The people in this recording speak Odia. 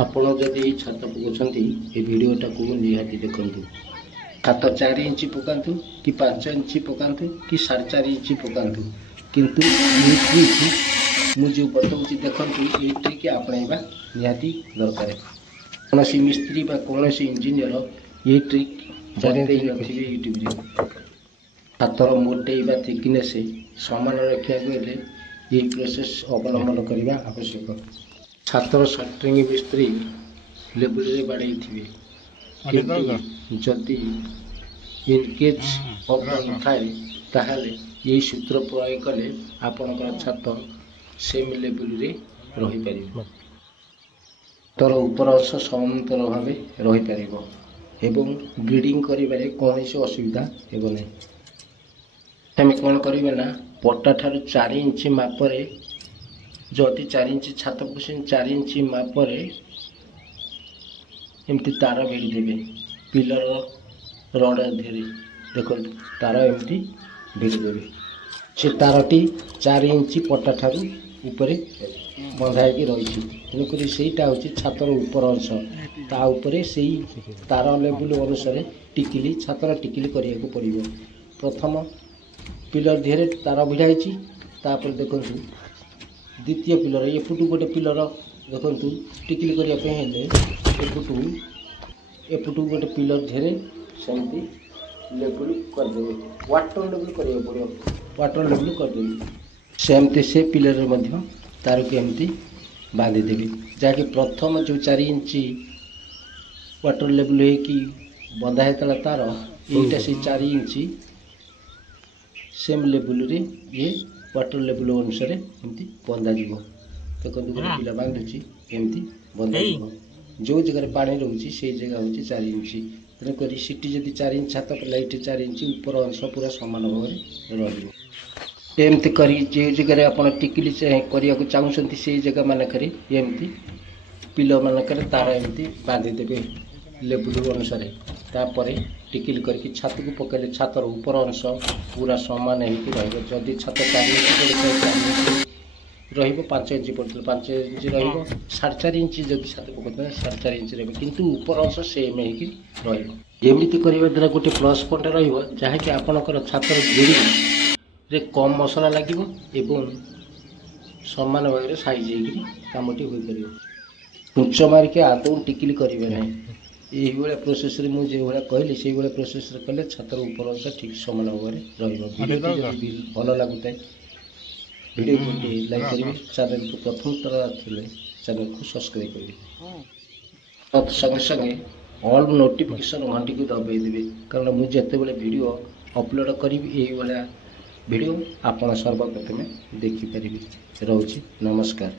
ଆପଣ ଯଦି ଛାତ ପକାଉଛନ୍ତି ଏ ଭିଡ଼ିଓଟାକୁ ନିହାତି ଦେଖନ୍ତୁ। ଛାତ 4 ଇଞ୍ଚ ପକାନ୍ତୁ କି 5 ଇଞ୍ଚ ପକାନ୍ତୁ କି 4.5 ଇଞ୍ଚ ପକାନ୍ତୁ, କିନ୍ତୁ ଏଇ ଟ୍ରିକ୍ ମୁଁ ଯେଉଁ ବତାଉଛି ଦେଖନ୍ତୁ, ଏଇ ଟ୍ରିକ୍ ଆପଣେଇବା ନିହାତି ଦରକାର। କୌଣସି ମିସ୍ତ୍ରୀ ବା କୌଣସି ଇଞ୍ଜିନିୟର ଏଇ ଟ୍ରିକ୍ ବତେଇ ନଥିବେ ୟୁଟ୍ୟୁବରେ। ଛାତର ମୋଟେଇ ବା ଥିକନେସ୍ ସମାନ ରଖିବାକୁ ହେଲେ ଏହି ପ୍ରୋସେସ୍ ଅବଲମ୍ବନ କରିବା ଆବଶ୍ୟକ। ଛାତର ସଟରିଂ ମିସ୍ତ୍ରୀ ଲେବୁଲରେ ବାଡ଼େଇଥିବେ, କିନ୍ତୁ ଯଦି ଇନକେସ୍ ଥାଏ ତାହେଲେ ଏହି ସୂତ୍ର ପ୍ରୟୋଗ କଲେ ଆପଣଙ୍କର ଛାତ ସେମ୍ ଲେବୁଲରେ ରହିପାରିବ। ଛାତର ଉପର ଅଂଶ ସମାନ୍ତର ଭାବେ ରହିପାରିବ ଏବଂ ଗ୍ରିଡ଼ିଂ କରିବାରେ କୌଣସି ଅସୁବିଧା ହେବ ନାହିଁ। ଆମେ କ'ଣ କରିବା ନା, ପଟା ଠାରୁ 4 ଇଞ୍ଚ ମାପରେ, ଯଦି 4 ଇଞ୍ଚ ଛାତ ପକାଉଛନ୍ତି 4 ଇଞ୍ଚ ମାପରେ ଏମିତି ତାର ଭିଡ଼ିଦେବେ ପିଲର ରଡ଼ ଦେହରେ। ଦେଖନ୍ତୁ ତାର ଏମିତି ଭିଡ଼ିଦେବେ। ସେ ତାରଟି 4 ଇଞ୍ଚ ପଟା ଠାରୁ ଉପରେ ବନ୍ଧା ହେଇକି ରହିଛି, ତେଣୁକରି ସେଇଟା ହେଉଛି ଛାତର ଉପର ଅଂଶ। ତା ଉପରେ ସେଇ ତାର ଲେବୁଲ ଅନୁସାରେ ଟିକିଲି, ଛାତର ଟିକିଲି କରିବାକୁ ପଡ଼ିବ। ପ୍ରଥମ ପିଲର ଦେହରେ ତାର ଭିଡ଼ା ହେଇଛି, ତାପରେ ଦେଖନ୍ତୁ ଦ୍ୱିତୀୟ ପିଲର ଏପଟୁ ଗୋଟେ ପିଲର ଦେଖନ୍ତୁ ଟିକିଲି କରିବା ପାଇଁ ହେଲେ ଏପଟୁ ଗୋଟେ ପିଲର ଦେହରେ ସେମିତି ଲେବୁଲ କରିଦେବେ। ୱାଟର ଲେବୁଲ କରିବାକୁ ପଡ଼ିବ, ୱାଟର ଲେବୁଲ କରିଦେବେ। ସେମିତି ସେ ପିଲରରେ ମଧ୍ୟ ତାରକୁ ଏମିତି ବାନ୍ଧିଦେବେ, ଯାହାକି ପ୍ରଥମ ଯେଉଁ 4 ଇଞ୍ଚ ୱାଟର ଲେବୁଲ ହେଇକି ବନ୍ଧା ହେଇଥିଲା ତାର, ଏଇଟା ସେଇ 4 ଇଞ୍ଚ ସେମ୍ ଲେବୁଲରେ ଇଏ ୱାଟର ଲେବୁଲ ଅନୁସାରେ ଏମିତି ବନ୍ଧାଯିବ। ଦେଖନ୍ତୁ ଗୋଟେ ପିଲା ବାନ୍ଧୁଛି, ଏମିତି ବନ୍ଧାଯିବ। ଯେଉଁ ଜାଗାରେ ପାଣି ରହୁଛି ସେଇ ଜାଗା ହେଉଛି 4 ଇଞ୍ଚ। ତେଣୁକରି ସେଠି ଯଦି 4 ଇଞ୍ଚ ଛାତ ପଡ଼ିଲା, ଏଠି 4 ଇଞ୍ଚ ଉପର ଅଂଶ ପୁରା ସମାନ ଭାବରେ ରହିବ। ଏମିତି କରି ଯେଉଁ ଜାଗାରେ ଆପଣ ଟିକିଲି କରିବାକୁ ଚାହୁଁଛନ୍ତି ସେଇ ଜାଗା ମାନଙ୍କରେ ଏମିତି ପିଲର ମାନଙ୍କରେ ତାର ଏମିତି ବାନ୍ଧିଦେବେ ଲେବୁଲ ଅନୁସାରେ। ତାପରେ ଟିକିଲି କରିକି ଛାତକୁ ପକାଇଲେ ଛାତର ଉପର ଅଂଶ ପୁରା ସମାନ ହେଇକି ରହିବ। ଯଦି ଛାତ 4 ଇଞ୍ଚ ପଡ଼ିଥାଏ 4 ଇଞ୍ଚ ରହିବ, 5 ଇଞ୍ଚ ପଡ଼ିଥିଲେ 5 ଇଞ୍ଚ ରହିବ, 4.5 ଇଞ୍ଚ ଯଦି ଛାତ ପକାଉଥିଲେ 4.5 ଇଞ୍ଚ ରହିବ, କିନ୍ତୁ ଉପର ଅଂଶ ସେମ୍ ହେଇକି ରହିବ। ଏମିତି କରିବା ଦ୍ୱାରା ଗୋଟେ ପ୍ଲସ୍ ପଏଣ୍ଟ ରହିବ, ଯାହାକି ଆପଣଙ୍କର ଛାତର ଗ୍ରିଡ଼ିଂରେ କମ୍ ମସଲା ଲାଗିବ ଏବଂ ସମାନ ଭାବରେ ସାଇଜ୍ ହେଇକି କାମଟି ହୋଇପାରିବ। ଉଞ୍ଚ ମାରିକି ଆଦୌ ଟିକିଲି କରିବେ ନାହିଁ। ଏଇଭଳିଆ ପ୍ରୋସେସ୍ରେ ମୁଁ ଯେଉଁଭଳିଆ କହିଲି ସେଇଭଳିଆ ପ୍ରୋସେସ୍ରେ କଲେ ଛାତର ଉପର ଅଂଶ ଠିକ୍ ସମାନ ଭାବରେ ରହିବ। ଭିଡ଼ିଓଟି ଯଦି ଭଲ ଲାଗୁଥାଏ ଭିଡ଼ିଓକୁ ଲାଇକ୍ କରିବେ, ଚ୍ୟାନେଲକୁ ପ୍ରଥମ ଥର ଆସିଲେ ଚ୍ୟାନେଲକୁ ସବସ୍କ୍ରାଇବ୍ କରିବେ। ସଙ୍ଗେ ସଙ୍ଗେ ଅଲ୍ ନୋଟିଫିକେସନ୍ ଘଣ୍ଟିକୁ ଦବାଇ ଦେବେ, କାରଣ ମୁଁ ଯେତେବେଳେ ଭିଡ଼ିଓ ଅପଲୋଡ଼ କରିବି ଏଇଭଳିଆ ଭିଡ଼ିଓ ଆପଣ ସର୍ବପ୍ରଥମେ ଦେଖିପାରିବେ। ରହୁଛି, ନମସ୍କାର।